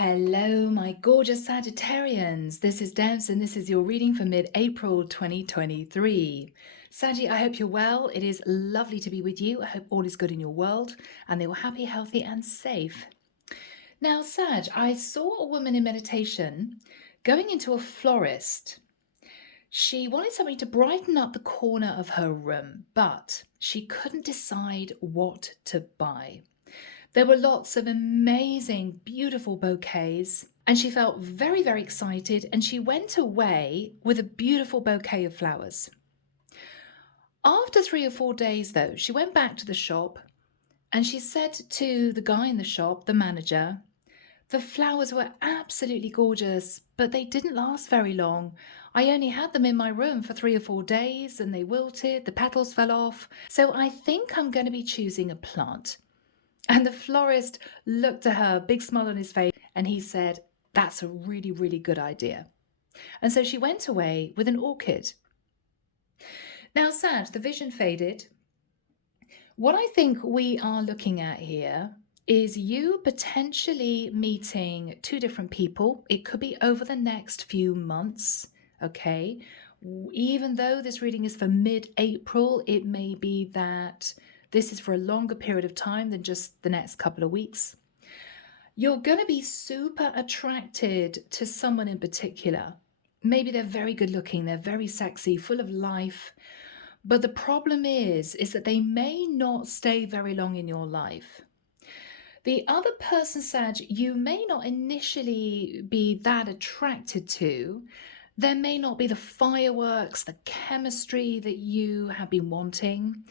Hello, my gorgeous Sagittarians. This is Devs, and this is your reading for mid-April 2023. Saggy, I hope you're well. It is lovely to be with you. I hope all is good in your world, and they were happy, healthy, and safe. Now, Sag, I saw a woman in meditation going into a florist. She wanted something to brighten up the corner of her room, but she couldn't decide what to buy. There were lots of amazing, beautiful bouquets, and she felt very, very excited, and she went away with a beautiful bouquet of flowers. After 3 or 4 days, though, she went back to the shop, and she said to the guy in the shop, the manager, the flowers were absolutely gorgeous, but they didn't last very long. I only had them in my room for 3 or 4 days, and they wilted, the petals fell off, so I think I'm going to be choosing a plant. And the florist looked at her, big smile on his face, and he said, that's a really, really good idea. And so she went away with an orchid. Now, Sag, the vision faded. What I think we are looking at here is you potentially meeting 2 different people. It could be over the next few months, okay? Even though this reading is for mid-April, it may be that this is for a longer period of time than just the next couple of weeks. You're going to be super attracted to someone in particular. Maybe they're very good looking, they're very sexy, full of life. But the problem is that they may not stay very long in your life. The other person, Sag, you may not initially be that attracted to. There may not be the fireworks, the chemistry that you have been wanting.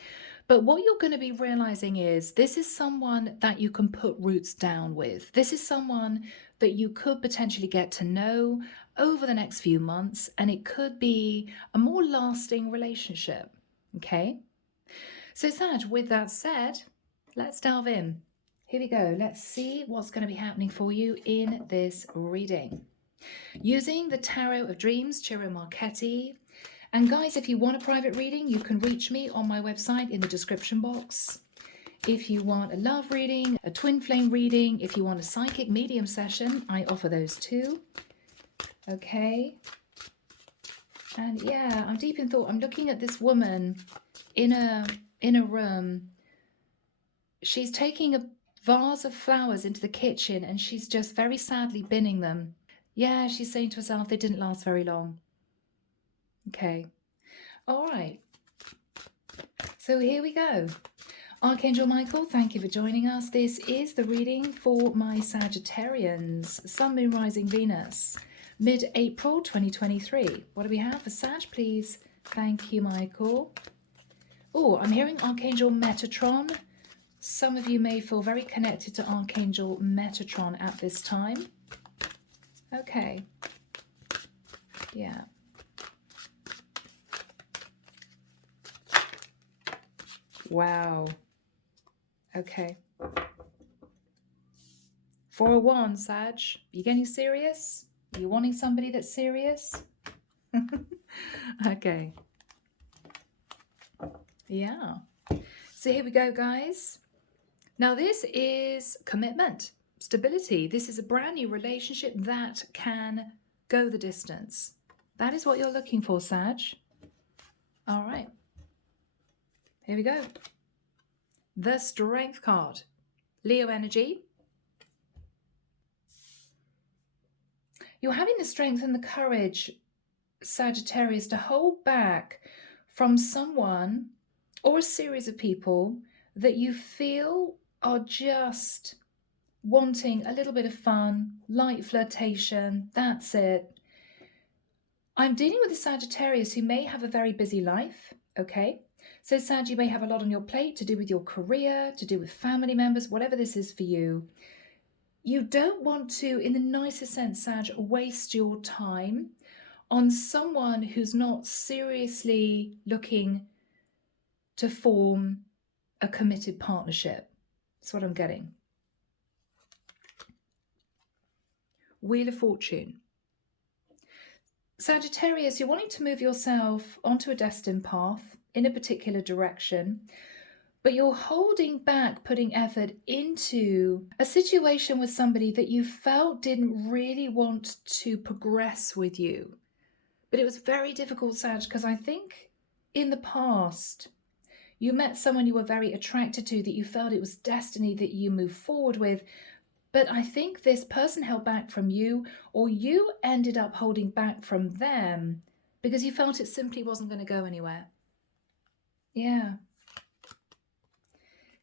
But what you're going to be realizing is this is someone that you can put roots down with. This is someone that you could potentially get to know over the next few months, and it could be a more lasting relationship. Okay? So, Sag, with that said, let's delve in. Here we go. Let's see what's going to be happening for you in this reading. Using the Tarot of Dreams, Ciro Marchetti. And guys, if you want a private reading, you can reach me on my website in the description box. If you want a love reading, a twin flame reading, if you want a psychic medium session, I offer those too. Okay. And yeah, I'm deep in thought. I'm looking at this woman in a room. She's taking a vase of flowers into the kitchen and she's just very sadly binning them. Yeah, she's saying to herself, they didn't last very long. Okay. All right. So here we go. Archangel Michael, thank you for joining us. This is the reading for my Sagittarians, Sun, Moon, Rising, Venus, mid-April 2023. What do we have for Sag, please? Thank you, Michael. Oh, I'm hearing Archangel Metatron. Some of you may feel very connected to Archangel Metatron at this time. Okay. Yeah. Wow. Okay. 401, Sag. You getting serious? You wanting somebody that's serious? Okay. Yeah. So here we go, guys. Now this is commitment, stability. This is a brand new relationship that can go the distance. That is what you're looking for, Sag. All right. Here we go. The Strength card. Leo energy. You're having the strength and the courage, Sagittarius, to hold back from someone or a series of people that you feel are just wanting a little bit of fun, light flirtation. That's it. I'm dealing with a Sagittarius who may have a very busy life, okay? So Sag, you may have a lot on your plate to do with your career, to do with family members, whatever this is for you. You don't want to, in the nicest sense, Sag, waste your time on someone who's not seriously looking to form a committed partnership. That's what I'm getting. Wheel of Fortune. Sagittarius, you're wanting to move yourself onto a destined path in a particular direction, but you're holding back putting effort into a situation with somebody that you felt didn't really want to progress with you. But it was very difficult, Sag, because I think in the past you met someone you were very attracted to, that you felt it was destiny that you move forward with. But I think this person held back from you, or you ended up holding back from them because you felt it simply wasn't going to go anywhere. Yeah.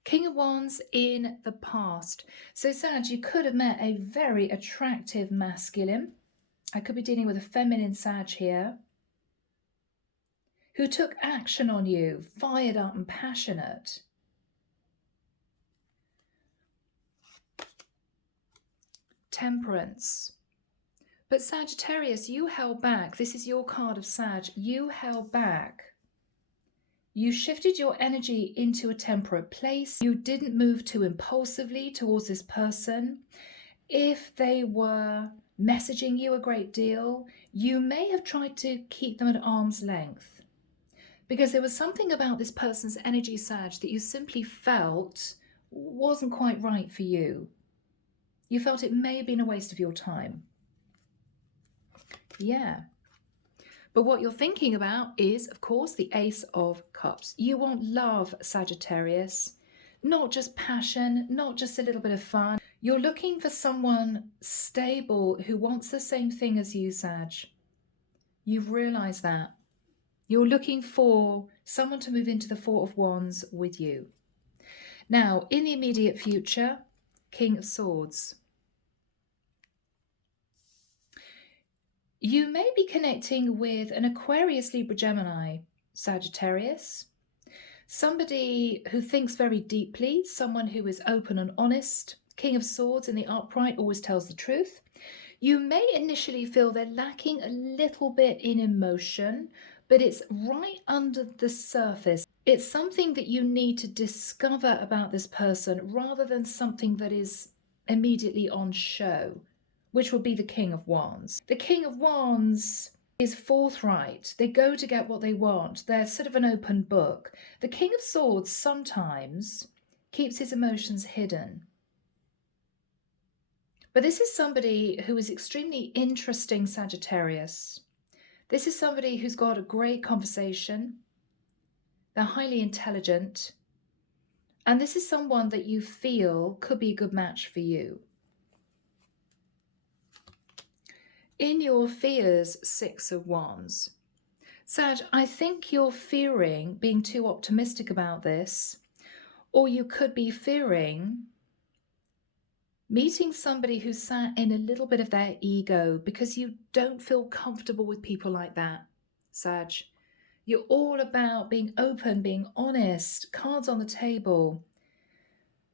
King of Wands in the past. So Sag, you could have met a very attractive masculine. I could be dealing with a feminine Sag here, who took action on you, fired up and passionate. Temperance. But Sagittarius, you held back. This is your card of Sag. You held back. You shifted your energy into a temperate place. You didn't move too impulsively towards this person. If they were messaging you a great deal, you may have tried to keep them at arm's length, because there was something about this person's energy, Sag, that you simply felt wasn't quite right for you. You felt it may have been a waste of your time. Yeah. But what you're thinking about is, of course, the Ace of Cups. You want love, Sagittarius, not just passion, not just a little bit of fun. You're looking for someone stable who wants the same thing as you, Sag. You've realized that. You're looking for someone to move into the Four of Wands with you. Now, in the immediate future, King of Swords. You may be connecting with an Aquarius, Libra, Gemini, Sagittarius. Somebody who thinks very deeply, someone who is open and honest. King of Swords in the upright always tells the truth. You may initially feel they're lacking a little bit in emotion, but it's right under the surface. It's something that you need to discover about this person rather than something that is immediately on show, which will be the King of Wands. The King of Wands is forthright. They go to get what they want. They're sort of an open book. The King of Swords sometimes keeps his emotions hidden. But this is somebody who is extremely interesting, Sagittarius. This is somebody who's got a great conversation. They're highly intelligent. And this is someone that you feel could be a good match for you. In your fears, Six of Wands. Sag, I think you're fearing being too optimistic about this, or you could be fearing meeting somebody who's sat in a little bit of their ego because you don't feel comfortable with people like that, Sag. You're all about being open, being honest, cards on the table.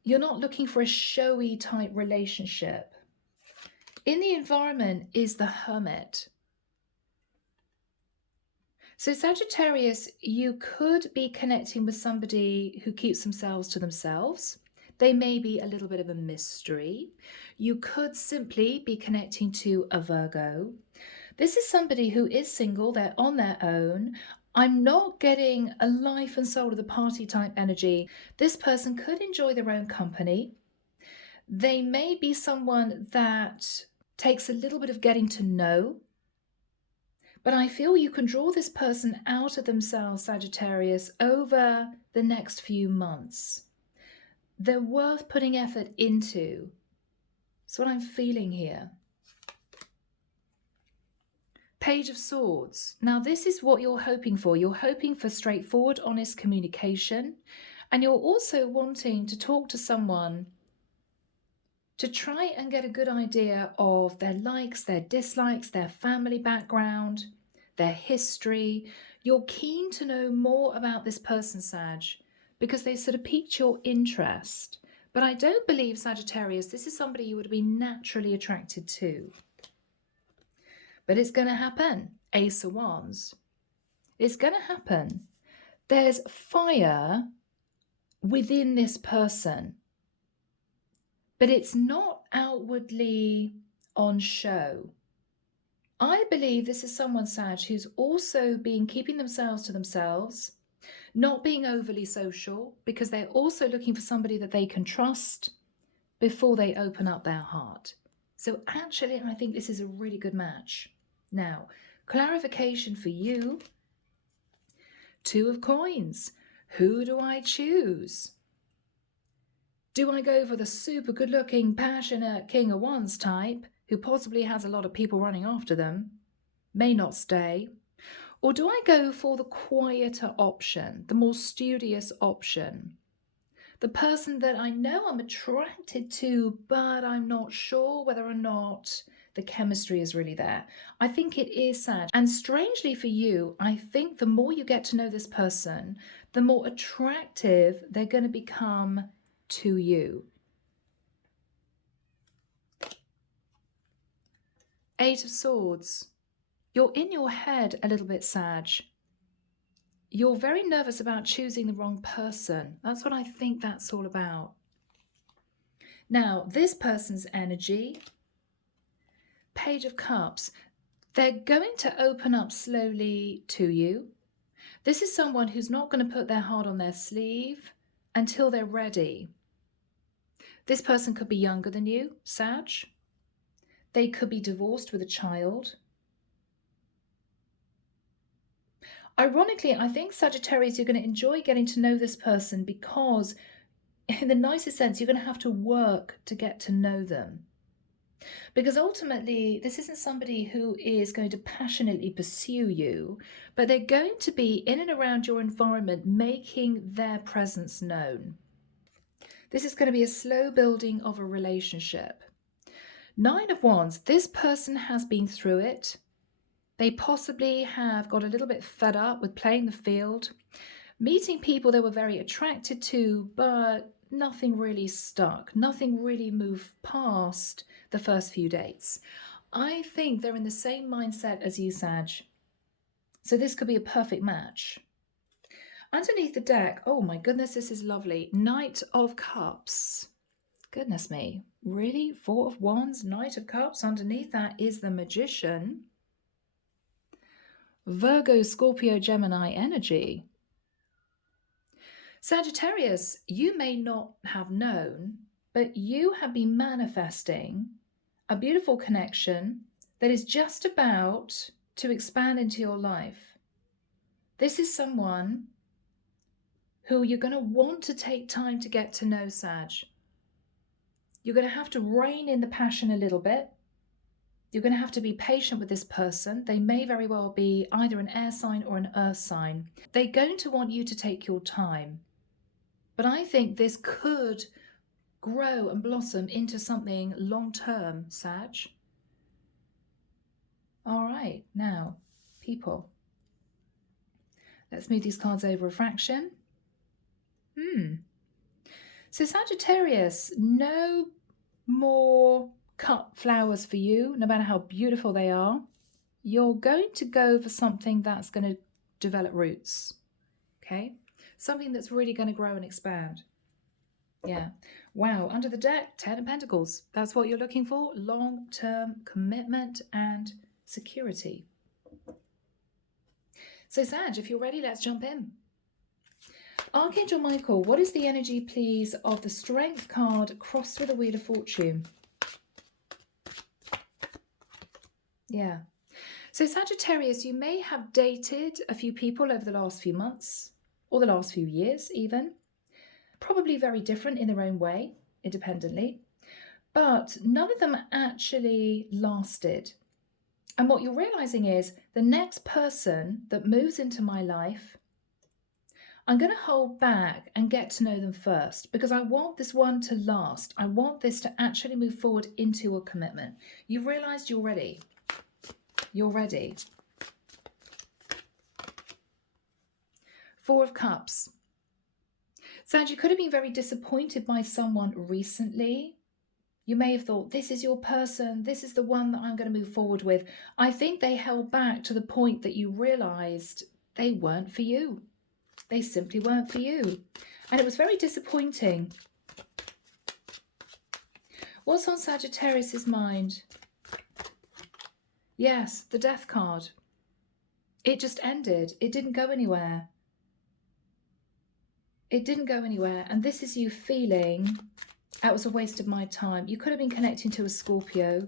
You're not looking for a showy type relationship. In the environment is the Hermit. So Sagittarius, you could be connecting with somebody who keeps themselves to themselves. They may be a little bit of a mystery. You could simply be connecting to a Virgo. This is somebody who is single, they're on their own. I'm not getting a life and soul of the party type energy. This person could enjoy their own company. They may be someone that takes a little bit of getting to know. But I feel you can draw this person out of themselves, Sagittarius, over the next few months. They're worth putting effort into. That's what I'm feeling here. Page of Swords. Now, this is what you're hoping for. You're hoping for straightforward, honest communication. And you're also wanting to talk to someone to try and get a good idea of their likes, their dislikes, their family background, their history. You're keen to know more about this person, Sag, because they sort of piqued your interest. But I don't believe, Sagittarius, this is somebody you would be naturally attracted to. But it's going to happen. Ace of Wands. It's going to happen. There's fire within this person, but it's not outwardly on show. I believe this is someone, Sag, who's also been keeping themselves to themselves, not being overly social, because they're also looking for somebody that they can trust before they open up their heart. So actually, I think this is a really good match. Now, clarification for you. 2 of coins. Who do I choose? Do I go for the super good looking, passionate King of Wands type who possibly has a lot of people running after them, may not stay? Or do I go for the quieter option, the more studious option? The person that I know I'm attracted to, but I'm not sure whether or not the chemistry is really there. I think it is, Sag. And strangely for you, I think the more you get to know this person, the more attractive they're going to become to you. 8 of Swords. You're in your head a little bit, Sag. You're very nervous about choosing the wrong person. That's what I think that's all about. Now, this person's energy, Page of Cups, they're going to open up slowly to you. This is someone who's not going to put their heart on their sleeve until they're ready. This person could be younger than you, Sag. They could be divorced with a child. Ironically, I think Sagittarius, you're going to enjoy getting to know this person because in the nicest sense, you're going to have to work to get to know them. Because ultimately, this isn't somebody who is going to passionately pursue you, but they're going to be in and around your environment, making their presence known. This is going to be a slow building of a relationship. 9 of Wands, this person has been through it. They possibly have got a little bit fed up with playing the field, meeting people they were very attracted to, but nothing really stuck. Nothing really moved past the first few dates. I think they're in the same mindset as you, Sag. So this could be a perfect match. Underneath the deck, oh my goodness, this is lovely. Knight of Cups. Goodness me, really? 4 of Wands, Knight of Cups. Underneath that is the Magician. Virgo, Scorpio, Gemini energy. Sagittarius, you may not have known, but you have been manifesting a beautiful connection that is just about to expand into your life. This is someone who you're going to want to take time to get to know, Sag. You're going to have to rein in the passion a little bit. You're going to have to be patient with this person. They may very well be either an air sign or an earth sign. They're going to want you to take your time. But I think this could grow and blossom into something long-term, Sag. All right, now, people. Let's move these cards over a fraction. So Sagittarius, no more cut flowers for you, no matter how beautiful they are. You're going to go for something that's going to develop roots, okay? Something that's really going to grow and expand. Yeah. Wow. Under the deck, 10 of Pentacles. That's what you're looking for. Long-term commitment and security. So Sag, if you're ready, let's jump in. Archangel Michael, what is the energy, please, of the Strength card crossed with the Wheel of Fortune? Yeah. So Sagittarius, you may have dated a few people over the last few months or the last few years even. Probably very different in their own way, independently. But none of them actually lasted. And what you're realizing is the next person that moves into my life, I'm going to hold back and get to know them first because I want this one to last. I want this to actually move forward into a commitment. You've realized you're ready. You're ready. 4 of Cups. Sag, you could have been very disappointed by someone recently. You may have thought, this is your person. This is the one that I'm going to move forward with. I think they held back to the point that you realized they weren't for you. They simply weren't for you. And it was very disappointing. What's on Sagittarius's mind? Yes, the Death card. It just ended. It didn't go anywhere. It didn't go anywhere. And this is you feeling, that was a waste of my time. You could have been connecting to a Scorpio.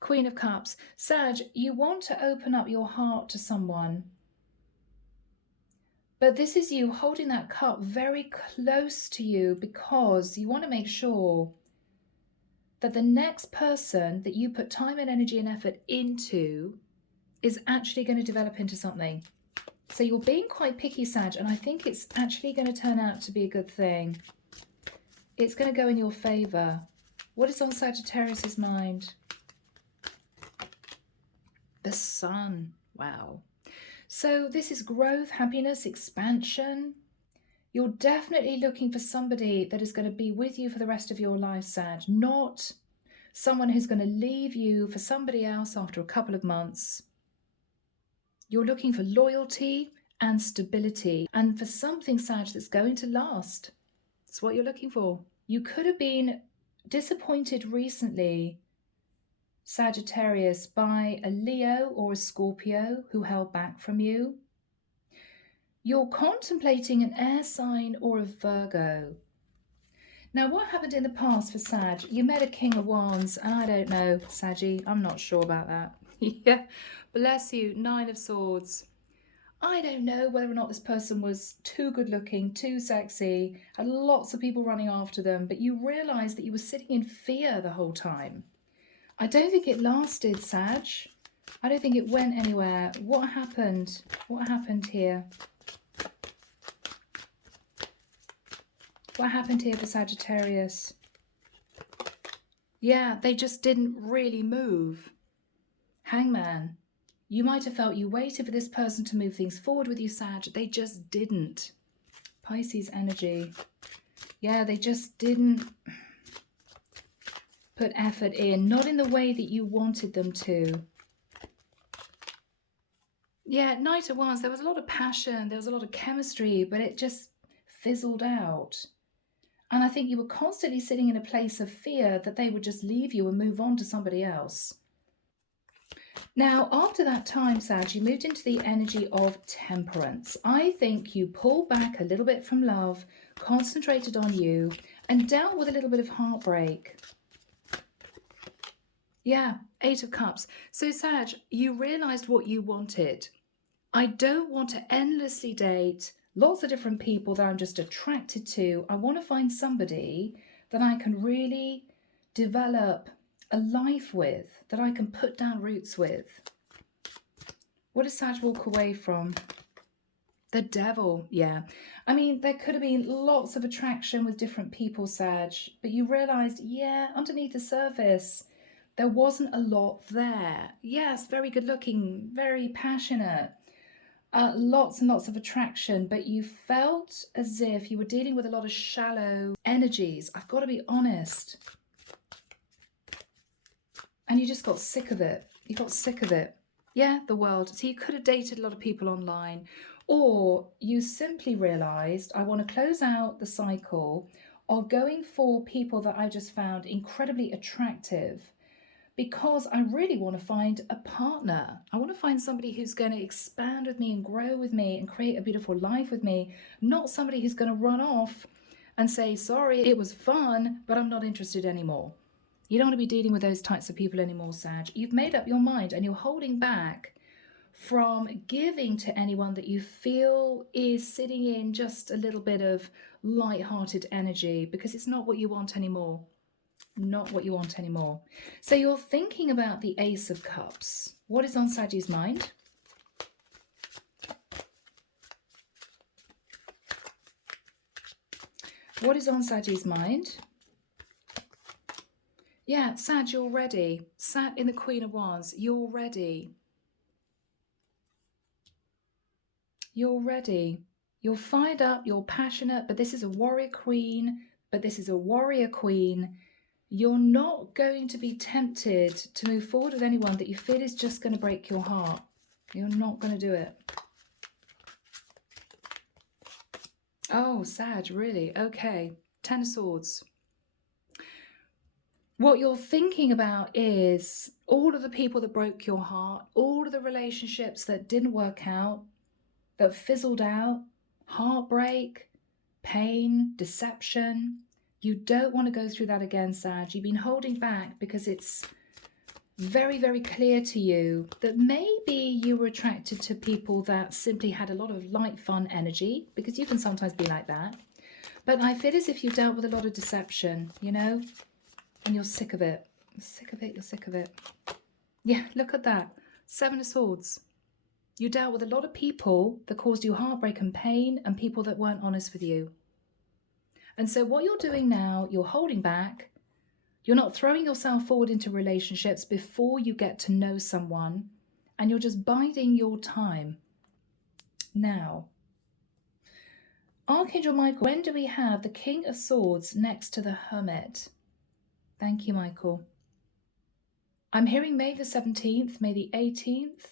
Queen of Cups. Sag, you want to open up your heart to someone. But this is you holding that cup very close to you because you want to make sure that the next person that you put time and energy and effort into is actually going to develop into something. So you're being quite picky, Sag, and I think it's actually going to turn out to be a good thing. It's going to go in your favor. What is on Sagittarius's mind? The Sun. Wow. So this is growth, happiness, expansion. You're definitely looking for somebody that is going to be with you for the rest of your life, Sag, not someone who's going to leave you for somebody else after a couple of months. You're looking for loyalty and stability, and for something, Sag, that's going to last. That's what you're looking for. You could have been disappointed recently, Sagittarius, by a Leo or a Scorpio who held back from you. You're contemplating an air sign or a Virgo. Now, what happened in the past for Sag? You met a King of Wands, and I don't know, Saggy, I'm not sure about that. Yeah, bless you, 9 of Swords. I don't know whether or not this person was too good looking, too sexy, had lots of people running after them, but you realised that you were sitting in fear the whole time. I don't think it lasted, Sag. I don't think it went anywhere. What happened? What happened here? What happened here for Sagittarius? Yeah, they just didn't really move. Hangman. You might have felt you waited for this person to move things forward with you, Sag. They just didn't. Pisces energy. Yeah, they just didn't put effort in. Not in the way that you wanted them to. Yeah, Knight of Wands, there was a lot of passion. There was a lot of chemistry, but it just fizzled out. And I think you were constantly sitting in a place of fear that they would just leave you and move on to somebody else. Now, after that time, Sag, you moved into the energy of temperance. I think you pulled back a little bit from love, concentrated on you, and dealt with a little bit of heartbreak. Yeah, 8 of Cups. So, Sag, you realised what you wanted. I don't want to endlessly date lots of different people that I'm just attracted to. I want to find somebody that I can really develop a life with, that I can put down roots with. What does Sag walk away from? The Devil, yeah. I mean, there could have been lots of attraction with different people, Sag, but you realised, yeah, underneath the surface, there wasn't a lot there. Yes, very good looking, very passionate. Lots and lots of attraction, but you felt as if you were dealing with a lot of shallow energies. I've got to be honest. And you just got sick of it. You got sick of it. Yeah, the world. So you could have dated a lot of people online, or you simply realised, I want to close out the cycle of going for people that I just found incredibly attractive, because I really want to find a partner. I want to find somebody who's going to expand with me and grow with me and create a beautiful life with me, not somebody who's going to run off and say, sorry, it was fun, but I'm not interested anymore. You don't want to be dealing with those types of people anymore, Sag. You've made up your mind and you're holding back from giving to anyone that you feel is sitting in just a little bit of light-hearted energy, because it's not what you want anymore. Not what you want anymore. So you're thinking about the Ace of Cups. What is on Saggy's mind? What is on Saggy's mind? Yeah, Sag, you're ready. Sat in the Queen of Wands, you're ready. You're ready. You're fired up, you're passionate, but this is a warrior queen, You're not going to be tempted to move forward with anyone that you feel is just going to break your heart. You're not going to do it. Oh, Sag, really? Okay. 10 of Swords. What you're thinking about is all of the people that broke your heart, all of the relationships that didn't work out, that fizzled out, heartbreak, pain, deception. You don't want to go through that again, Sag. You've been holding back because it's very, very clear to you that maybe you were attracted to people that simply had a lot of light, fun energy, because you can sometimes be like that. But I feel as if you dealt with a lot of deception, you know, and you're sick of it. You're sick of it. You're sick of it. Yeah, look at that. 7 of Swords. You dealt with a lot of people that caused you heartbreak and pain, and people that weren't honest with you. And so what you're doing now, you're holding back. You're not throwing yourself forward into relationships before you get to know someone, and you're just biding your time. Now, Archangel Michael, when do we have the King of Swords next to the Hermit? Thank you, Michael. I'm hearing May the 17th, May the 18th,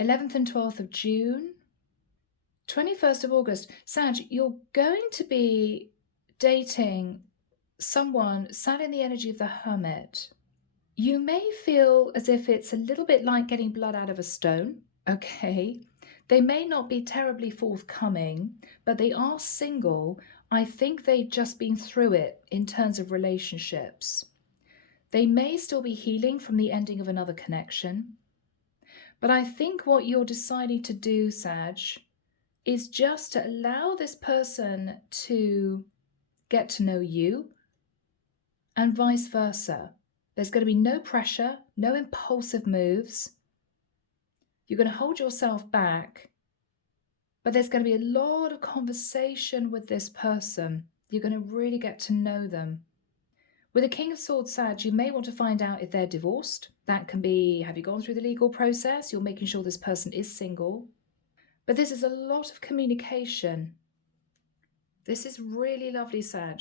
11th and 12th of June, 21st of August. Sag, you're going to be dating someone sat in the energy of the Hermit. You may feel as if it's a little bit like getting blood out of a stone, okay? They may not be terribly forthcoming, but they are single. I think they've just been through it in terms of relationships. They may still be healing from the ending of another connection. But I think what you're deciding to do, Sag, is just to allow this person to get to know you, and vice versa. There's going to be no pressure, no impulsive moves. You're going to hold yourself back, but there's going to be a lot of conversation with this person. You're going to really get to know them. With a King of Swords, Sag, you may want to find out if they're divorced. That can be, have you gone through the legal process? You're making sure this person is single. But this is a lot of communication. This is really lovely, Sag.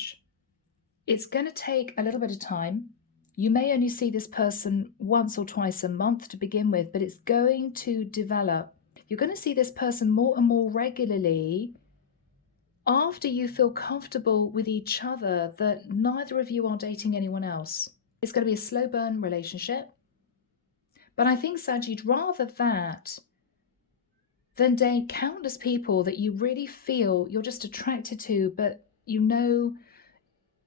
It's going to take a little bit of time. You may only see this person once or twice a month to begin with, but it's going to develop. You're going to see this person more and more regularly after you feel comfortable with each other, that neither of you are dating anyone else. It's going to be a slow burn relationship. But I think, Sag, you'd rather that than date countless people that you really feel you're just attracted to, but you know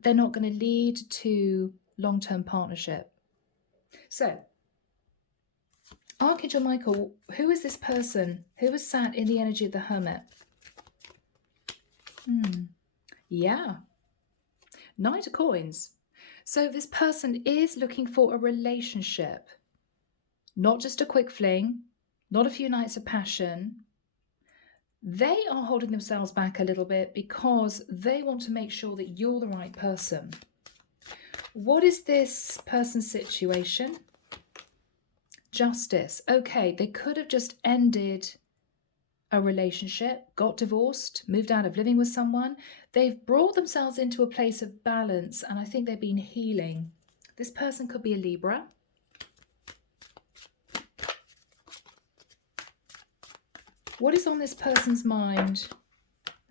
they're not going to lead to long-term partnership. So, Archangel Michael, who is this person? Who was sat in the energy of the Hermit? Yeah. Knight of Coins. So this person is looking for a relationship. Not just a quick fling, not a few nights of passion. They are holding themselves back a little bit because they want to make sure that you're the right person. What is this person's situation? Justice. Okay, they could have just ended a relationship, got divorced, moved out of living with someone. They've brought themselves into a place of balance, and I think they've been healing. This person could be a Libra. What is on this person's mind?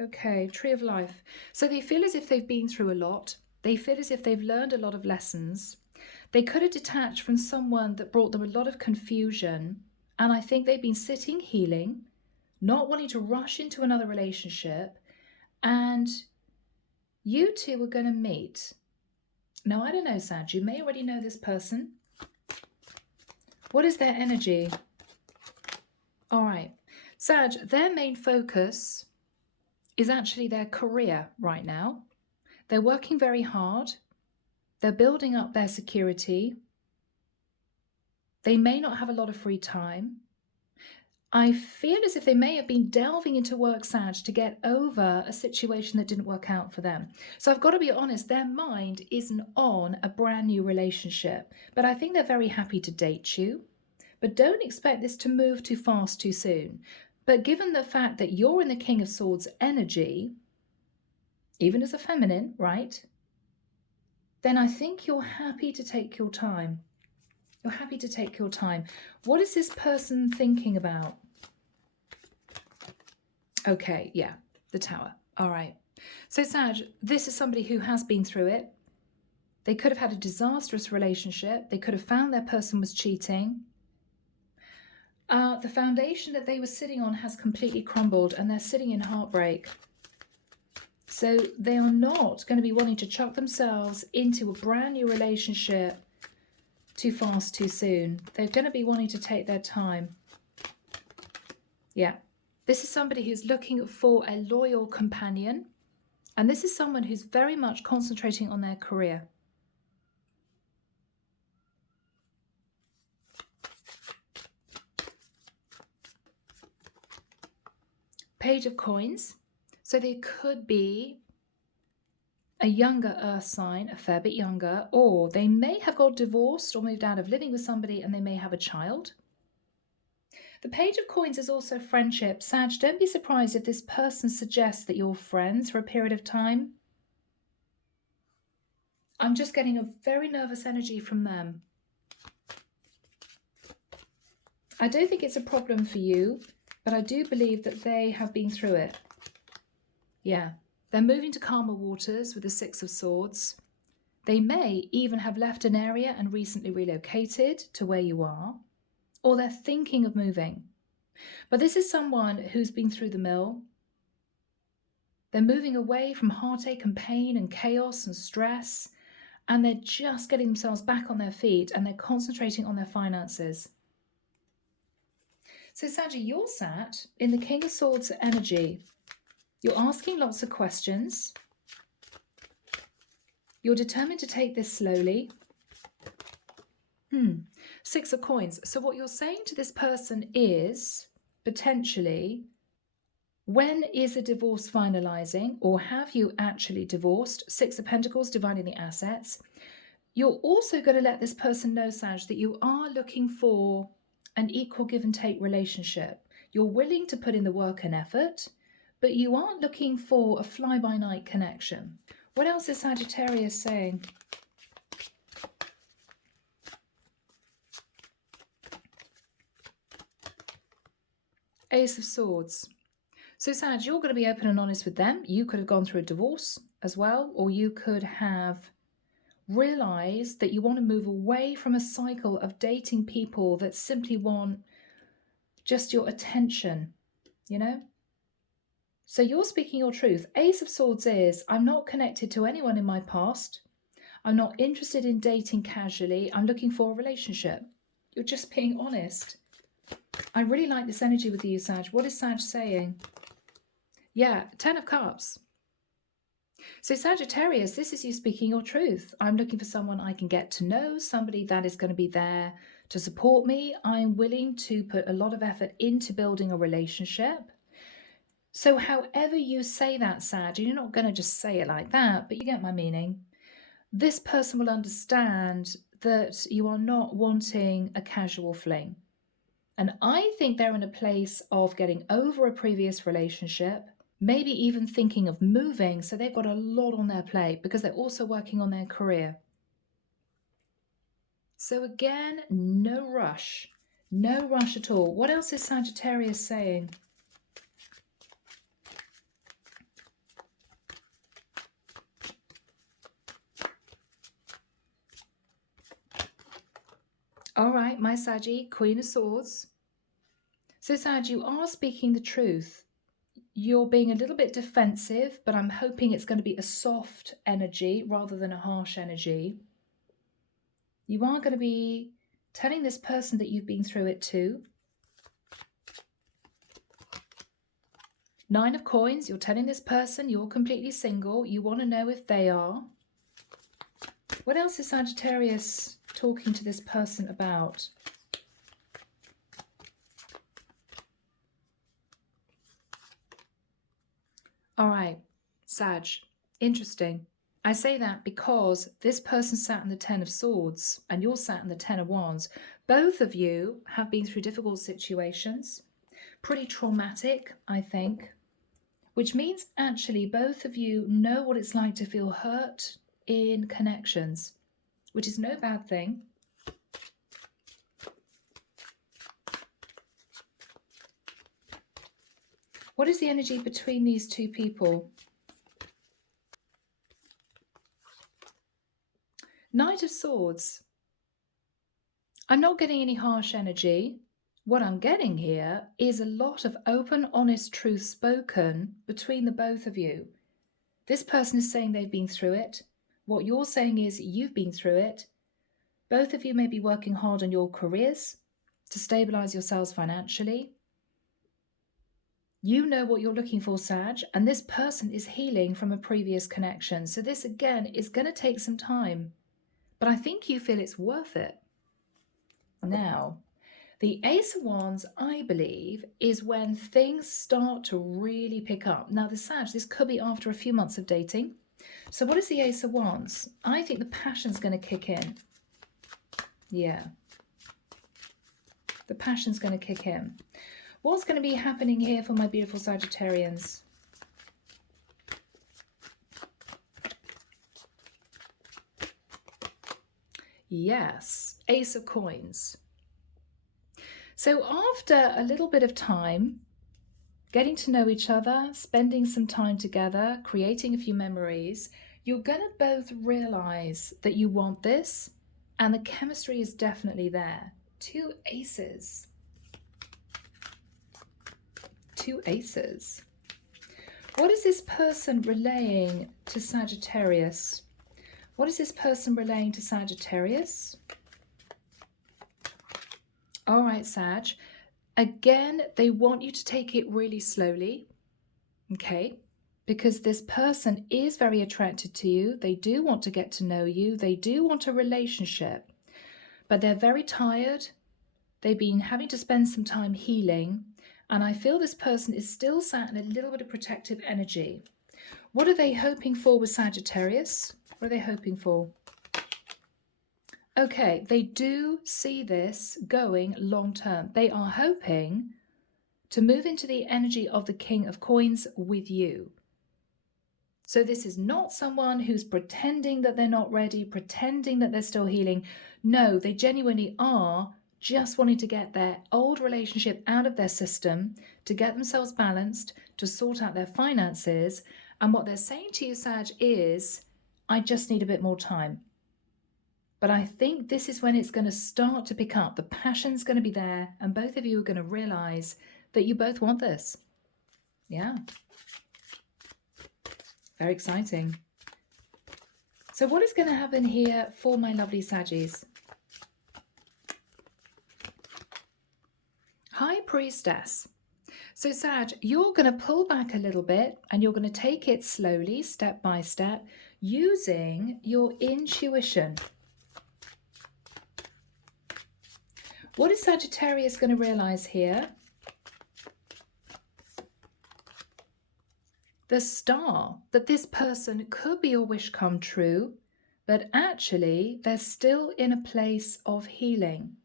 Okay, Tree of Life. So they feel as if they've been through a lot. They feel as if they've learned a lot of lessons. They could have detached from someone that brought them a lot of confusion. And I think they've been sitting, healing, not wanting to rush into another relationship. And you two are going to meet. Now, I don't know, Sag, you may already know this person. What is their energy? All right. Sag, their main focus is actually their career right now. They're working very hard. They're building up their security. They may not have a lot of free time. I feel as if they may have been delving into work, Sag, to get over a situation that didn't work out for them. So I've got to be honest, their mind isn't on a brand new relationship, but I think they're very happy to date you. But don't expect this to move too fast too soon. But given the fact that you're in the King of Swords energy, even as a feminine, right? Then I think you're happy to take your time. You're happy to take your time. What is this person thinking about? Okay, yeah, the Tower. All right. So Sag, this is somebody who has been through it. They could have had a disastrous relationship. They could have found their person was cheating. The foundation that they were sitting on has completely crumbled and they're sitting in heartbreak. So they are not going to be wanting to chuck themselves into a brand new relationship too fast, too soon. They're going to be wanting to take their time. Yeah. This is somebody who's looking for a loyal companion. And this is someone who's very much concentrating on their career. Page of Coins. So there could be a younger earth sign, a fair bit younger, or they may have got divorced or moved out of living with somebody and they may have a child. The Page of Coins is also friendship. Sag, don't be surprised if this person suggests that you're friends for a period of time. I'm just getting a very nervous energy from them. I don't think it's a problem for you, but I do believe that they have been through it. Yeah, they're moving to calmer waters with the Six of Swords. They may even have left an area and recently relocated to where you are, or they're thinking of moving. But this is someone who's been through the mill. They're moving away from heartache and pain and chaos and stress, and they're just getting themselves back on their feet and they're concentrating on their finances. So Saggy, you're sat in the King of Swords energy. You're asking lots of questions. You're determined to take this slowly. Six of Coins. So what you're saying to this person is, potentially, when is a divorce finalizing, or have you actually divorced? Six of Pentacles, dividing the assets. You're also going to let this person know, Sag, that you are looking for an equal give and take relationship. You're willing to put in the work and effort, but you aren't looking for a fly-by-night connection. What else is Sagittarius saying? Ace of Swords. So Sag, you're going to be open and honest with them. You could have gone through a divorce as well, or you could have realized that you want to move away from a cycle of dating people that simply want just your attention, you know? So you're speaking your truth. Ace of Swords is, I'm not connected to anyone in my past. I'm not interested in dating casually. I'm looking for a relationship. You're just being honest. I really like this energy with you, Sag. What is Sag saying? Yeah, 10 of Cups. So Sagittarius, this is you speaking your truth. I'm looking for someone I can get to know, somebody that is going to be there to support me. I'm willing to put a lot of effort into building a relationship. So however you say that, Sag, you're not going to just say it like that, but you get my meaning. This person will understand that you are not wanting a casual fling. And I think they're in a place of getting over a previous relationship, maybe even thinking of moving. So they've got a lot on their plate because they're also working on their career. So again, no rush. No rush at all. What else is Sagittarius saying? All right, my Saggy, Queen of Swords. So Sag, you are speaking the truth. You're being a little bit defensive, but I'm hoping it's going to be a soft energy rather than a harsh energy. You are going to be telling this person that you've been through it too. 9 of Coins, you're telling this person you're completely single. You want to know if they are. What else is Sagittarius talking to this person about? All right, Sag, interesting. I say that because this person sat in the 10 of Swords and you're sat in the 10 of Wands. Both of you have been through difficult situations, pretty traumatic, I think, which means actually both of you know what it's like to feel hurt in connections, which is no bad thing. What is the energy between these two people? Knight of Swords. I'm not getting any harsh energy. What I'm getting here is a lot of open, honest truth spoken between the both of you. This person is saying they've been through it. What you're saying is you've been through it. Both of you may be working hard on your careers to stabilize yourselves financially. You know what you're looking for, Sag, and this person is healing from a previous connection. So this, again, is going to take some time, but I think you feel it's worth it. Now, the Ace of Wands, I believe, is when things start to really pick up. Now, the Sag, this could be after a few months of dating. So what is the Ace of Wands? I think the passion's going to kick in. Yeah. The passion's going to kick in. What's going to be happening here for my beautiful Sagittarians? Yes, Ace of Coins. So after a little bit of time, getting to know each other, spending some time together, creating a few memories, you're going to both realize that you want this, and the chemistry is definitely there. Two aces. Two aces. What is this person relaying to Sagittarius? What is this person relaying to Sagittarius? All right, Sag. Again, they want you to take it really slowly, okay? Because this person is very attracted to you. They do want to get to know you. They do want a relationship, but they're very tired. They've been having to spend some time healing, and I feel this person is still sat in a little bit of protective energy. What are they hoping for with Sagittarius? What are they hoping for? Okay, they do see this going long term. They are hoping to move into the energy of the King of Coins with you. So this is not someone who's pretending that they're not ready, pretending that they're still healing. No, they genuinely are just wanting to get their old relationship out of their system, to get themselves balanced, to sort out their finances. And what they're saying to you, Sag, is, I just need a bit more time. But I think this is when it's going to start to pick up. The passion's going to be there, and both of you are going to realize that you both want this. Yeah. Very exciting. So what is going to happen here for my lovely Saggies? High Priestess. So Sag, you're going to pull back a little bit, and you're going to take it slowly, step by step, using your intuition. What is Sagittarius going to realize here? The Star, that this person could be a wish come true, but actually they're still in a place of healing.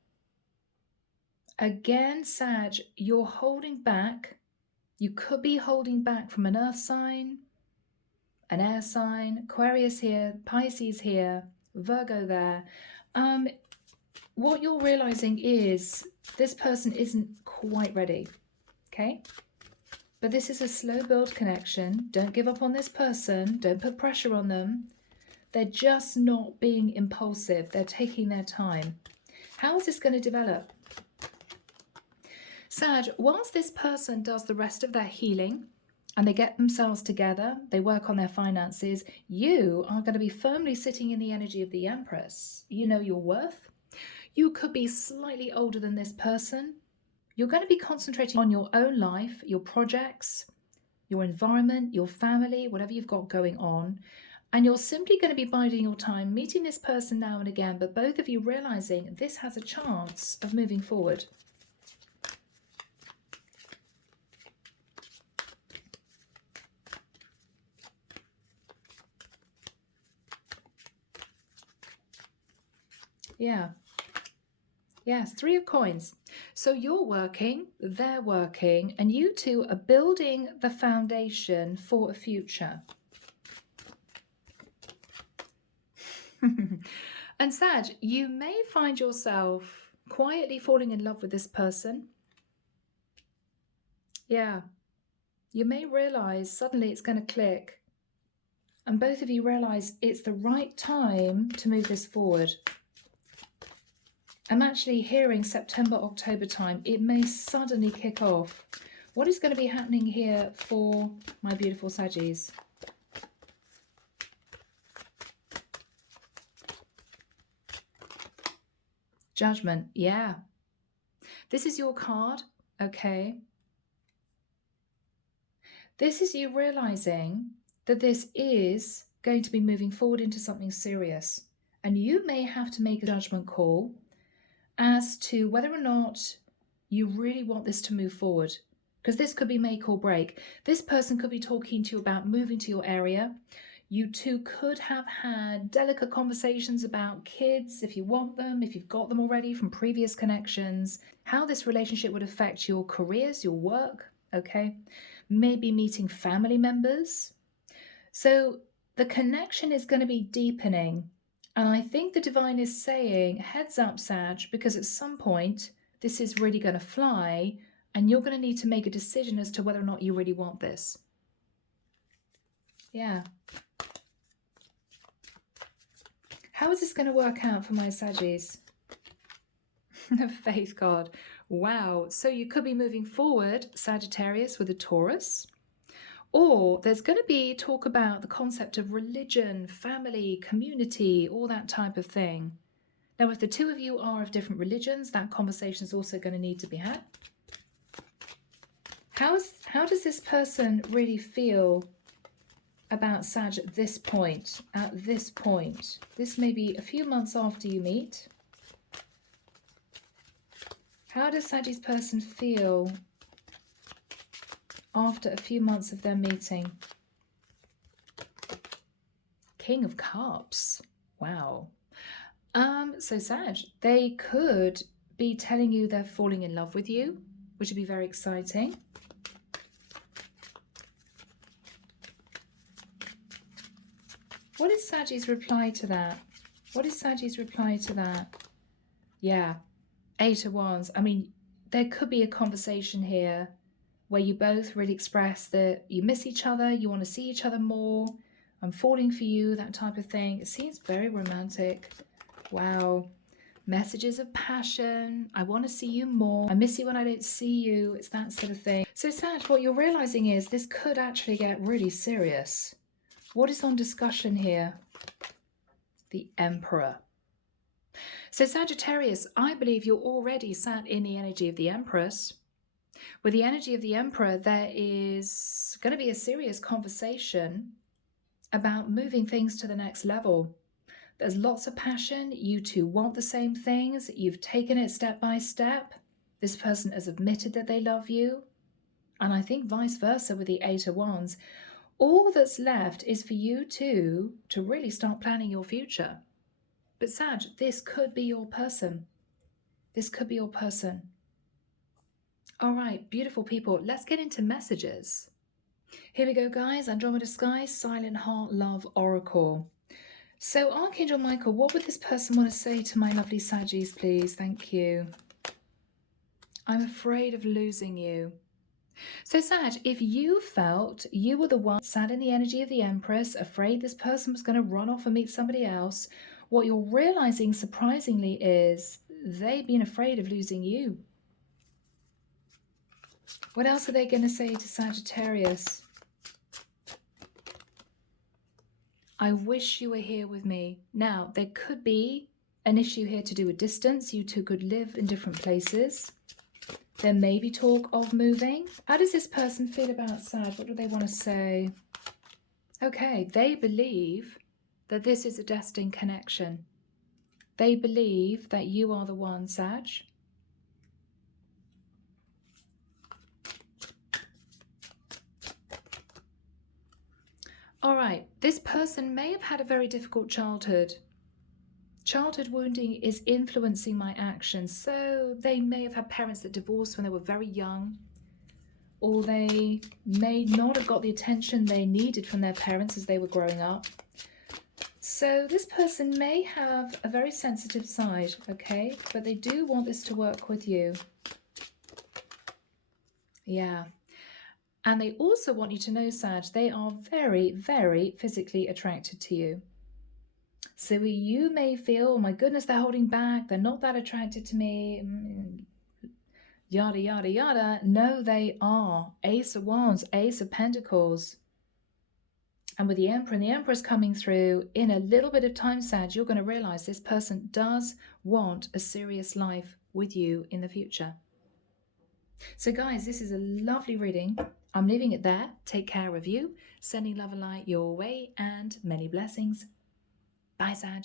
Again, Sag, you're holding back. You could be holding back from an earth sign, an air sign, Aquarius here, Pisces here, Virgo there. What you're realizing is this person isn't quite ready, okay? But this is a slow build connection. Don't give up on this person. Don't put pressure on them. They're just not being impulsive. They're taking their time. How is this going to develop? Sag, whilst this person does the rest of their healing and they get themselves together, they work on their finances, you are going to be firmly sitting in the energy of the Empress. You know your worth. You could be slightly older than this person. You're going to be concentrating on your own life, your projects, your environment, your family, whatever you've got going on. And you're simply going to be biding your time, meeting this person now and again, but both of you realizing this has a chance of moving forward. Yeah. Yes, 3 of Coins. So you're working, they're working, and you two are building the foundation for a future. And Sag, you may find yourself quietly falling in love with this person. Yeah. You may realize suddenly it's going to click. And both of you realize it's the right time to move this forward. I'm actually hearing September, October time. It may suddenly kick off. What is going to be happening here for my beautiful Saggies? Judgment, yeah. This is your card, okay? This is you realizing that this is going to be moving forward into something serious. And you may have to make a judgment call as to whether or not you really want this to move forward. Because this could be make or break. This person could be talking to you about moving to your area. You two could have had delicate conversations about kids, if you want them, if you've got them already from previous connections, how this relationship would affect your careers, your work, okay? Maybe meeting family members. So the connection is going to be deepening. And I think the divine is saying, heads up, Sag, because at some point this is really going to fly and you're going to need to make a decision as to whether or not you really want this. Yeah. How is this going to work out for my Saggies? Faith card. Wow. So you could be moving forward, Sagittarius, with a Taurus. Or there's going to be talk about the concept of religion, family, community, all that type of thing. Now, if the two of you are of different religions, that conversation is also going to need to be had. How does this person really feel about Sag at this point? At this point. This may be a few months after you meet. How does Sag's person feel after a few months of their meeting? King of Cups. Wow. So Sag, they could be telling you they're falling in love with you, which would be very exciting. What is Sag's reply to that? What is Sag's reply to that? Yeah, 8 of Wands. I mean, there could be a conversation here where you both really express that you miss each other, you want to see each other more, I'm falling for you, that type of thing. It seems very romantic. Wow. Messages of passion. I want to see you more. I miss you when I don't see you. It's that sort of thing. So Sag, what you're realizing is this could actually get really serious. What is on discussion here? The Emperor. So Sagittarius, I believe you're already sat in the energy of the Empress. With the energy of the Emperor, there is going to be a serious conversation about moving things to the next level. There's lots of passion. You two want the same things. You've taken it step by step. This person has admitted that they love you. And I think vice versa with the 8 of Wands. All that's left is for you two to really start planning your future. But Sag, this could be your person. This could be your person. All right, beautiful people. Let's get into messages. Here we go, guys. Andromeda Sky, Silent Heart, Love, Oracle. So, Archangel Michael, what would this person want to say to my lovely Saggies, please? Thank you. I'm afraid of losing you. So, Sag, if you felt you were the one sat in the energy of the Empress, afraid this person was going to run off and meet somebody else, what you're realizing, surprisingly, is they've been afraid of losing you. What else are they going to say to Sagittarius? I wish you were here with me. Now, there could be an issue here to do with distance. You two could live in different places. There may be talk of moving. How does this person feel about Sag? What do they want to say? Okay, they believe that this is a destined connection. They believe that you are the one, Sag. All right, this person may have had a very difficult childhood. Childhood wounding is influencing my actions. So they may have had parents that divorced when they were very young, or they may not have got the attention they needed from their parents as they were growing up. So this person may have a very sensitive side, okay? But they do want this to work with you. Yeah. And they also want you to know, Sag, they are very, very physically attracted to you. So you may feel, oh my goodness, they're holding back. They're not that attracted to me. Yada, yada, yada. No, they are. Ace of Wands, Ace of Pentacles. And with the Emperor and the Empress coming through, in a little bit of time, Sag, you're going to realize this person does want a serious life with you in the future. So guys, this is a lovely reading. I'm leaving it there. Take care of you. Sending love and light your way and many blessings. Bye, Sag.